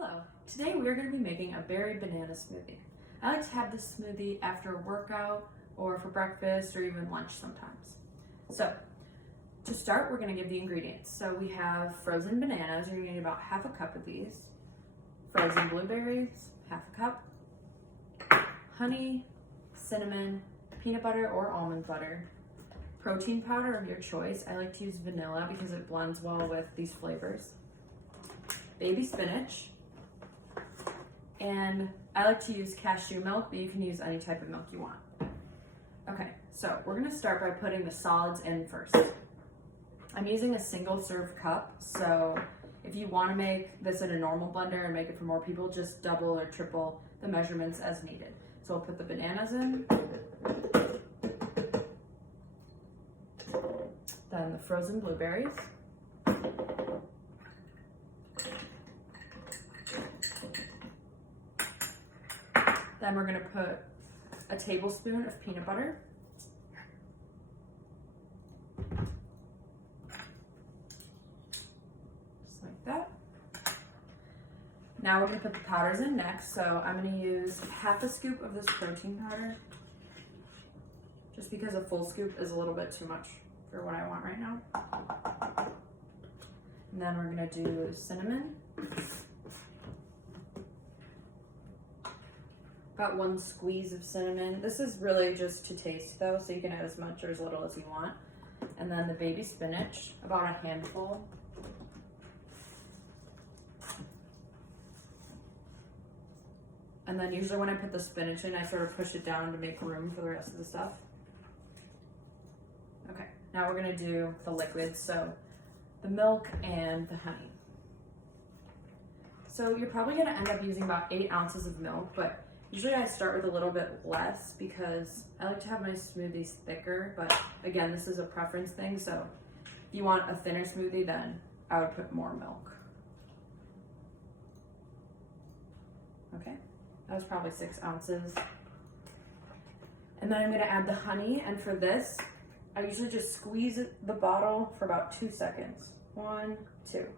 Hello, today we're going to be making a berry banana smoothie. I like to have this smoothie after a workout or for breakfast or even lunch sometimes. So, to start, we're going to give the ingredients. So we have frozen bananas, you're going to need about half a cup of these. Frozen blueberries, half a cup. Honey, cinnamon, peanut butter or almond butter. Protein powder of your choice. I like to use vanilla because it blends well with these flavors. Baby spinach. And I like to use cashew milk, but you can use any type of milk you want. Okay, so we're gonna start by putting the solids in first. I'm using a single serve cup, so if you wanna make this in a normal blender and make it for more people, just double or triple the measurements as needed. So I'll put the bananas in, then the frozen blueberries, then we're gonna put a tablespoon of peanut butter, just like that. Now we're gonna put the powders in next. So I'm gonna use half a scoop of this protein powder, just because a full scoop is a little bit too much for what I want right now. And then we're gonna do cinnamon. About 1 squeeze of cinnamon. This is really just to taste though, so you can add as much or as little as you want. And then the baby spinach, about a handful. And then usually when I put the spinach in, I sort of push it down to make room for the rest of the stuff. Okay, now we're gonna do the liquids, so the milk and the honey. So you're probably gonna end up using about 8 ounces of milk, but usually I start with a little bit less because I like to have my smoothies thicker, but again, this is a preference thing, so if you want a thinner smoothie, then I would put more milk. Okay, that was probably 6 ounces. And then I'm gonna add the honey, and for this, I usually just squeeze the bottle for about 2 seconds. 1, 2.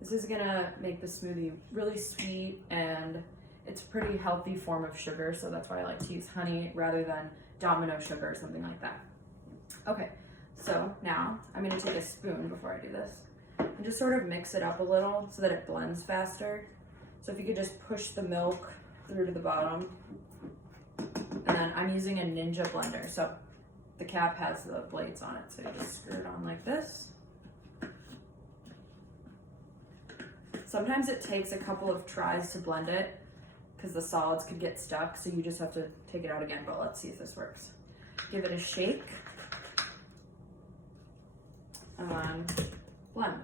This is gonna make the smoothie really sweet, and it's a pretty healthy form of sugar, so that's why I like to use honey rather than Domino sugar or something like that. Okay, so now I'm gonna take a spoon before I do this and just sort of mix it up a little so that it blends faster. So if you could just push the milk through to the bottom. And then I'm using a Ninja blender, so the cap has the blades on it, so you just screw it on like this. Sometimes it takes a couple of tries to blend it because the solids could get stuck, so you just have to take it out again, but let's see if this works. Give it a shake, and blend.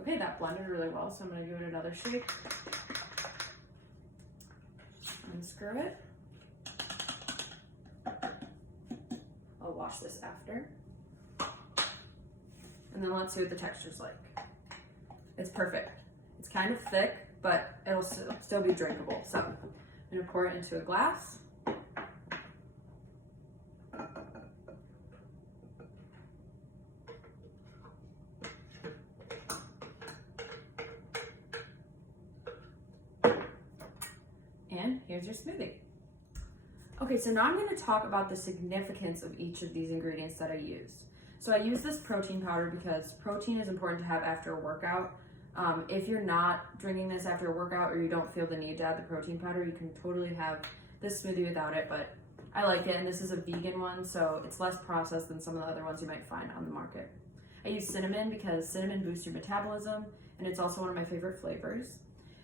Okay, that blended really well, so I'm gonna give it another shake. Unscrew it. I'll wash this after. And then let's see what the texture's like. It's perfect. It's kind of thick, but it'll still be drinkable. So I'm gonna pour it into a glass. And here's your smoothie. Okay, so now I'm going to talk about the significance of each of these ingredients that I use. So I use this protein powder because protein is important to have after a workout. If you're not drinking this after a workout or you don't feel the need to add the protein powder, you can totally have this smoothie without it, but I like it, and this is a vegan one, so it's less processed than some of the other ones you might find on the market. I use cinnamon because cinnamon boosts your metabolism, and it's also one of my favorite flavors.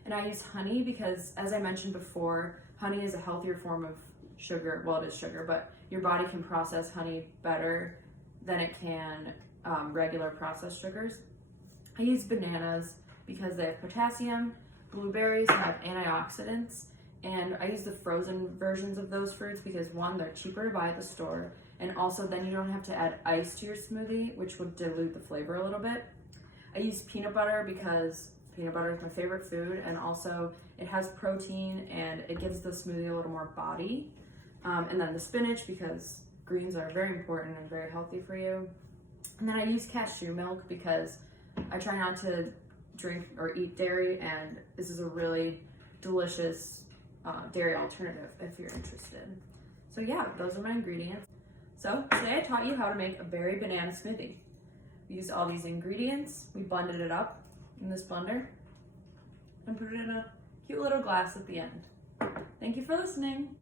And I use honey because, as I mentioned before, honey is a healthier form of sugar. Well, it is sugar, but your body can process honey better than it can regular processed sugars. I use bananas because they have potassium. Blueberries have antioxidants, and I use the frozen versions of those fruits because, one, they're cheaper to buy at the store, and also then you don't have to add ice to your smoothie, which would dilute the flavor a little bit. I use peanut butter because Peanut butter is my favorite food, and also it has protein and it gives the smoothie a little more body. And then the spinach, because greens are very important and very healthy for you. And then I use cashew milk because I try not to drink or eat dairy, and this is a really delicious dairy alternative if you're interested. So yeah, those are my ingredients. So today I taught you how to make a berry banana smoothie. We used all these ingredients, we blended it up in this blender, and put it in a cute little glass at the end. Thank you for listening.